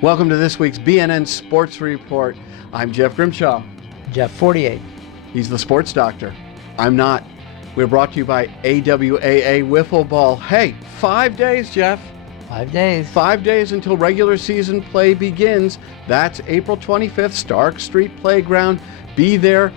Welcome to this week's BNN Sports Report. I'm Jeff Grimshaw. Jeff 48. He's the sports doctor. I'm not. We're brought to you by WAWiffle Ball. Hey, 5 days, Jeff. 5 days. 5 days until regular season play begins. That's April 25th, Stark Street Playground. Be there.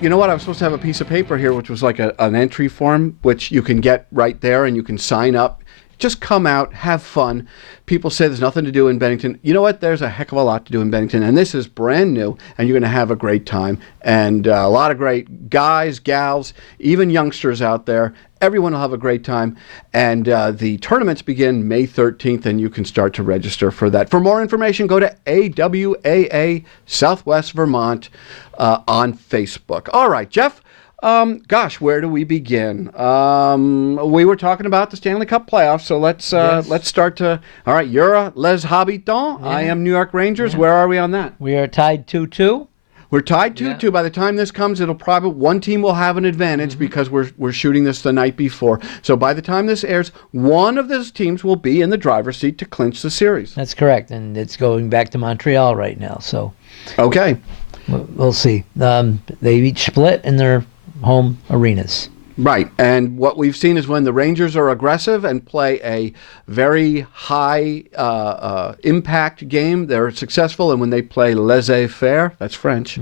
You know what? I was supposed to have a piece of paper here, which was like an entry form, which you can get right there and you can sign up. Just come out, have fun. People say there's nothing to do in Bennington. You know what? There's a heck of a lot to do in Bennington, and this is brand new, and you're going to have a great time. And a lot of great guys, gals, even youngsters out there. Everyone will have a great time. And the tournaments begin May 13th, and you can start to register for that. For more information, go to AWAA Southwest Vermont on Facebook. All right, Jeff. Where do we begin? We were talking about the Stanley Cup playoffs, so let's start to. All right, you're a Les Habitants. Yeah. I am New York Rangers. Yeah. Where are we on that? We are tied 2-2. We're tied 2-2. By the time this comes, it'll probably one team will have an advantage because we're shooting this the night before. So by the time this airs, one of those teams will be in the driver's seat to clinch the series. That's correct, and it's going back to Montreal right now. So okay, we'll see. They each split in their home arenas. Right, and what we've seen is when the Rangers are aggressive and play a very high impact game, they're successful, and when they play laissez-faire, that's French,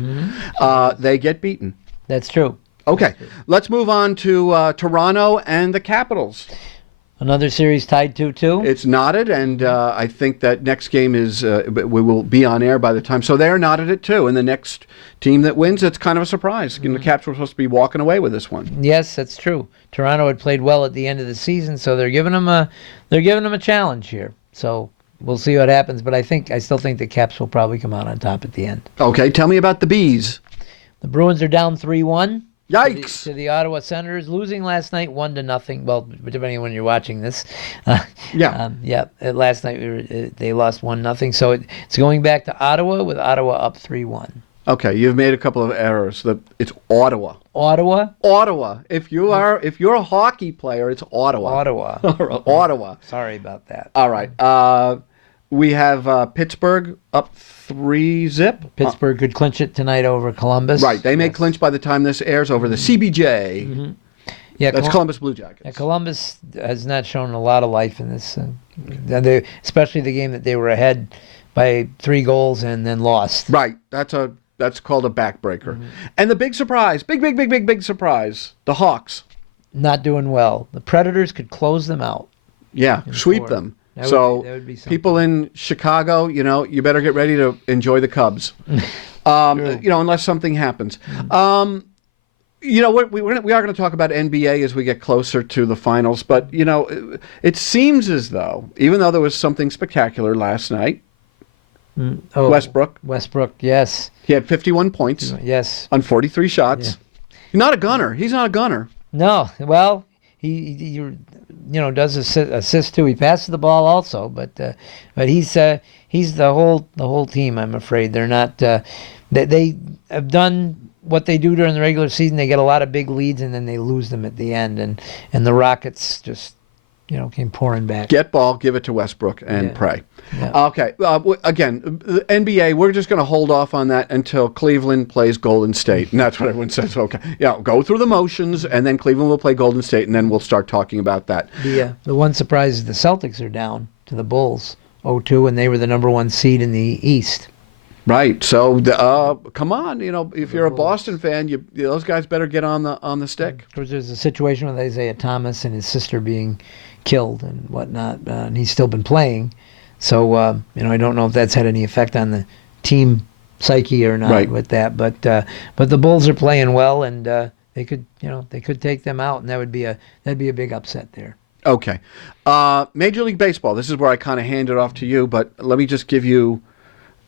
they get beaten. That's true. Okay, That's true. Let's move on to Toronto and the Capitals. Another series tied 2-2. It's knotted, and I think that next game is we will be on air by the time. So they're knotted at 2, and the next team that wins, it's kind of a surprise. The Caps were supposed to be walking away with this one. Yes, that's true. Toronto had played well at the end of the season, so they're giving them a challenge here. So we'll see what happens, but I still think the Caps will probably come out on top at the end. Okay, tell me about the Bees. The Bruins are down 3-1. Yikes! To the Ottawa Senators, losing last night 1-0. Well, depending on when you're watching this. Last night they lost 1-0. So it's going back to Ottawa with Ottawa up 3-1. Okay, you've made a couple of errors. It's Ottawa. Ottawa? Ottawa. If you're a hockey player, it's Ottawa. Ottawa. Ottawa. Sorry about that. All right. We have Pittsburgh up 3-0. Pittsburgh could clinch it tonight over Columbus. Right. They may clinch by the time this airs over the CBJ. Mm-hmm. Yeah, that's Columbus Blue Jackets. Yeah, Columbus has not shown a lot of life in this, especially the game that they were ahead by 3 goals and then lost. Right. That's called a backbreaker. Mm-hmm. And the big surprise, big surprise, the Hawks. Not doing well. The Predators could close them out. Yeah, sweep them. That would be people in Chicago, you better get ready to enjoy the Cubs, unless something happens. Mm-hmm. We are going to talk about NBA as we get closer to the finals, but, it seems as though, even though there was something spectacular last night, Westbrook, yes. He had 51 points. Yes. On 43 shots. Yeah. He's not a gunner. He's not a gunner. No. Well, he does assist too. He passes the ball also, but he's the whole team. I'm afraid they're not. They have done what they do during the regular season. They get a lot of big leads and then they lose them at the end, and the Rockets just came pouring back. Get ball, give it to Westbrook, and pray. Yeah. Okay. Again, the NBA, we're just going to hold off on that until Cleveland plays Golden State. And that's what everyone says. Okay. Go through the motions, and then Cleveland will play Golden State, and then we'll start talking about that. The one surprise is the Celtics are down to the Bulls 0-2, and they were the number 1 seed in the East. Right. So, come on. If you're a Boston fan, those guys better get on the stick. Of course, there's a situation with Isaiah Thomas and his sister being killed and whatnot, and he's still been playing. So, I don't know if that's had any effect on the team psyche or not with that. But the Bulls are playing well, and they could take them out, and that'd be a big upset there. Okay. Major League Baseball. This is where I kind of hand it off to you, but let me just give you.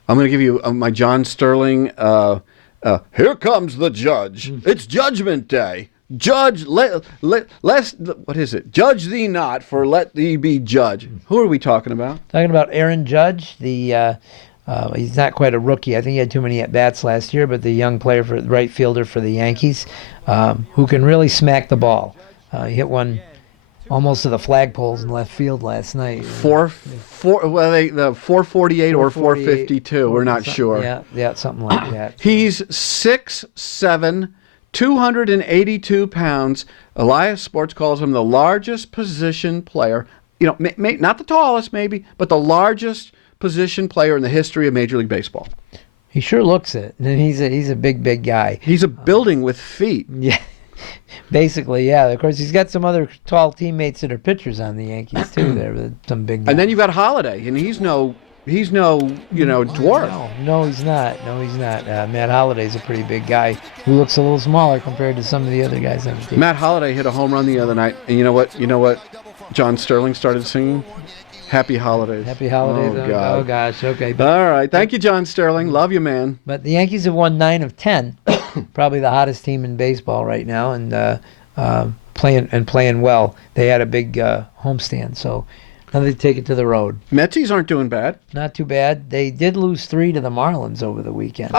I'm going to give you my John Sterling. Here comes the judge. It's Judgment Day. Judge, what is it? Judge thee not, for let thee be judge. Who are we talking about? Talking about Aaron Judge. He's not quite a rookie. I think he had too many at-bats last year, but the young player, for right fielder for the Yankees, who can really smack the ball. He hit one almost to the flagpoles in left field last night. The 448 or 452. We're not sure. Yeah, something like that. He's 6'7", 282 pounds. Elias Sports calls him the largest position player. You know, not the tallest maybe, but the largest position player in the history of Major League Baseball. He sure looks it. And he's a big guy. He's a building with feet. Yeah. Basically, yeah. Of course, he's got some other tall teammates that are pitchers on the Yankees too. There, some big guys. And then you've got Holiday, and he's no dwarf. No, he's not. Matt Holliday's a pretty big guy who looks a little smaller compared to some of the other guys on the team. Matt Holiday hit a home run the other night, and you know what? John Sterling started singing. Happy Holidays. Happy Holidays. Oh, God. Oh gosh. Okay. All right. Thank you, John Sterling. Love you, man. But the Yankees have won 9 of 10. Probably the hottest team in baseball right now, and playing well. They had a big homestand, so now they take it to the road. Metsies aren't doing bad. Not too bad. They did lose 3 to the Marlins over the weekend.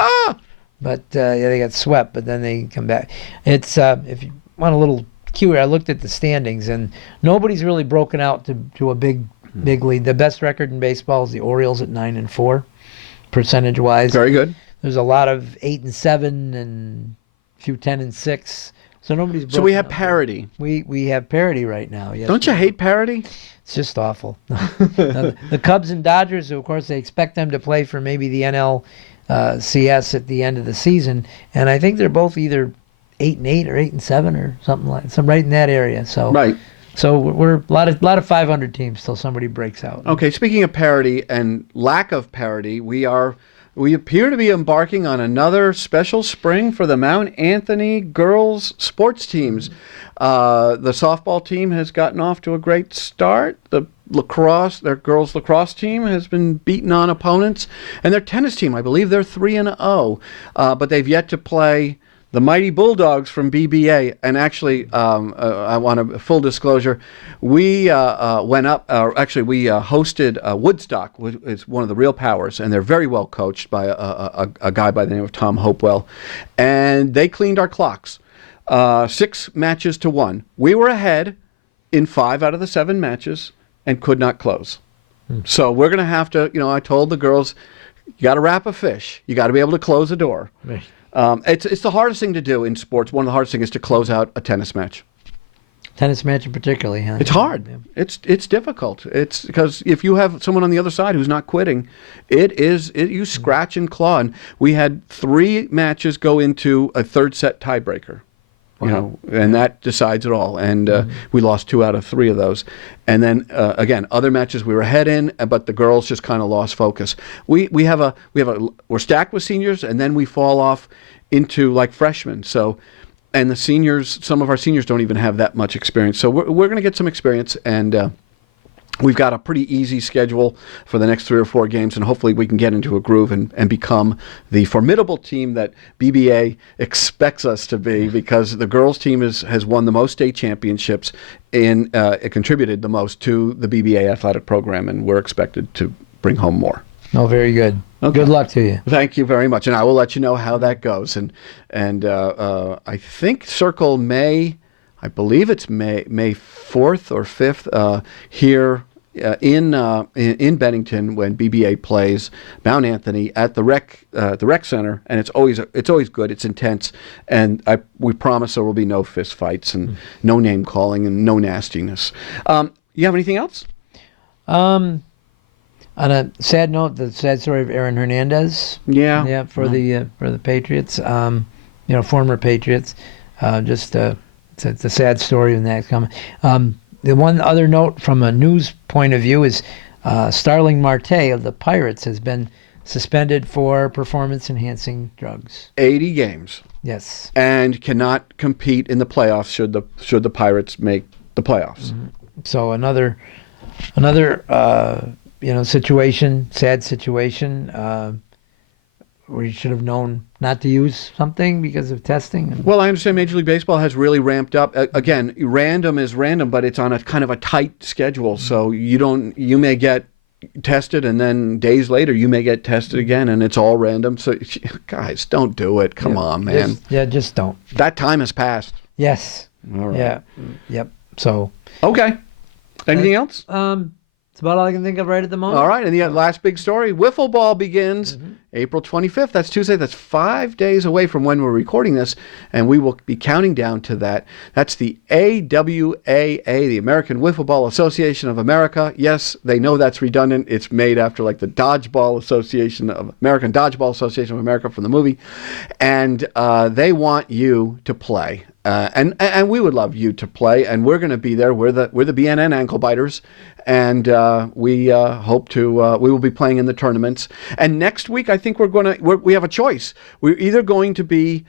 But they got swept. But then they come back. It's if you want a little cue, I looked at the standings, and nobody's really broken out to a big lead. The best record in baseball is the Orioles at 9-4, percentage-wise. Very good. There's a lot of 8-7 and a few 10-6. So nobody's. So we have parity. We have parity right now. Yes. Don't you hate parity? It's just awful. The Cubs and Dodgers, of course, they expect them to play for maybe the NLCS at the end of the season, and I think they're both either 8-8 or 8-7 or something right in that area. So right. So we're a lot of 500 teams till somebody breaks out. Okay, speaking of parity and lack of parity, we appear to be embarking on another special spring for the Mount Anthony girls sports teams. The softball team has gotten off to a great start. Their girls lacrosse team has been beating on opponents, and their tennis team, I believe they're 3-0, but they've yet to play the Mighty Bulldogs from BBA. And actually, I want a full disclosure. We went up, we hosted Woodstock, which is one of the real powers, and they're very well coached by a guy by the name of Tom Hopewell. And they cleaned our clocks. 6 matches to 1. We were ahead in 5 out of the 7 matches and could not close. So we're going to have to, I told the girls, you got to wrap a fish. You got to be able to close a door. Right. It's the hardest thing to do in sports. One of the hardest things is to close out a tennis match. Tennis match particularly, huh? It's hard. Yeah. It's difficult. It's because if you have someone on the other side who's not quitting, you scratch and claw. And we had 3 matches go into a third set tiebreaker. Wow. And that decides it all. And we lost 2 out of 3 of those. And then again, other matches we were ahead in, but the girls just kind of lost focus. We're stacked with seniors, and then we fall off into like freshmen. So, and the seniors, some of our seniors don't even have that much experience. So we're going to get some experience, and we've got a pretty easy schedule for the next 3 or 4 games, and hopefully we can get into a groove and become the formidable team that BBA expects us to be, because the girls team has won the most state championships, and it contributed the most to the BBA athletic program, and we're expected to bring home more. Oh, very good. Okay. Good luck to you. Thank you very much, and I will let you know how that goes. And I think circle May. I believe it's May 4th or 5th here in Bennington when BBA plays Mount Anthony at the rec center, and it's always good. It's intense, and we promise there will be no fist fights and no name calling and no nastiness. You have anything else? On a sad note, the sad story of Aaron Hernandez. Yeah. For the Patriots. Former Patriots. It's a sad story when that's coming. The one other note from a news point of view is Starling Marte of the Pirates has been suspended for performance-enhancing drugs. 80 games. Yes. And cannot compete in the playoffs should the Pirates make the playoffs. Mm-hmm. So another sad situation. Where you should have known not to use something because of testing? Well, I understand Major League Baseball has really ramped up. Again, random is random, but it's on a kind of a tight schedule. So you may get tested, and then days later you may get tested again, and it's all random. So, guys, don't do it. Come on, man. Just don't. That time has passed. Yes. All right. Yeah. Yep. So Okay. Anything else? it's about all I can think of right at the moment. All right, and the last big story, Wiffle Ball begins April 25th. That's Tuesday. That's 5 days away from when we're recording this, and we will be counting down to that. That's the AWAA, the American Wiffle Ball Association of America. Yes, they know that's redundant. It's made after like the Dodgeball Association of American Dodgeball Association of America from the movie, and they want you to play. And we would love you to play, and we're going to be there. We're the BNN ankle biters, and we hope to. We will be playing in the tournaments. And next week, I think we have a choice. We're either going to be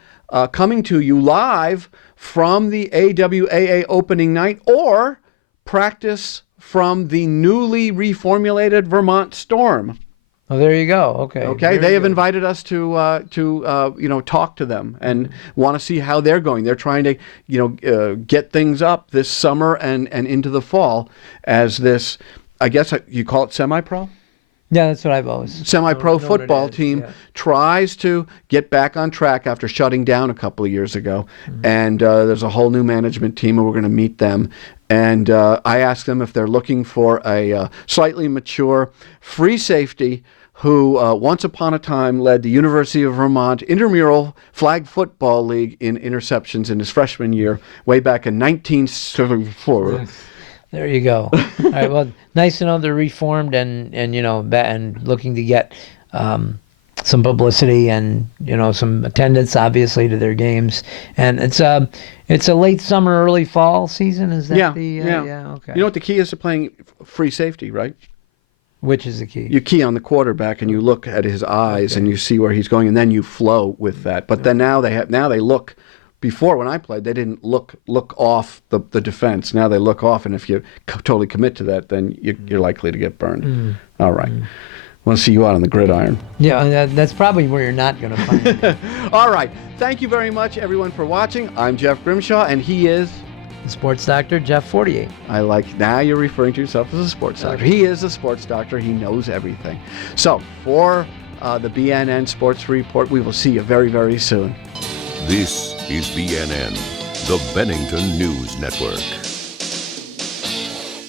coming to you live from the AWAA opening night, or practice from the newly reformulated Vermont Storm. Oh, there you go. Okay. Okay. They have invited us to talk to them and want to see how they're going. They're trying to get things up this summer and into the fall as this, I guess you call it semi-pro? Yeah, that's what I've always Semi-pro known football it as, team yeah. tries to get back on track after shutting down a couple of years ago. And there's a whole new management team, and we're going to meet them. And I asked them if they're looking for a slightly mature free safety who once upon a time led the University of Vermont intramural flag football league in interceptions in his freshman year, way back in 1974. There you go. All right. Well, nice to know they're reformed and looking to get some publicity and some attendance, obviously, to their games. And it's a late summer, early fall season. Is that yeah. Okay. You know what the key is to playing free safety, right? Which is the key? You key on the quarterback and you look at his eyes and you see where he's going, and then you flow with that. But then now they look. Before, when I played, they didn't look off the defense. Now they look off, and if you totally commit to that, then you're likely to get burned. All right. Want to see you out on the gridiron. Yeah, that's probably where you're not going to find it. All right. Thank you very much, everyone, for watching. I'm Jeff Grimshaw, and he is... The sports doctor, Jeff 48. I like, now you're referring to yourself as a sports doctor. He is a sports doctor. He knows everything. So, for the BNN Sports Report, we will see you very, very soon. This is BNN, the Bennington News Network.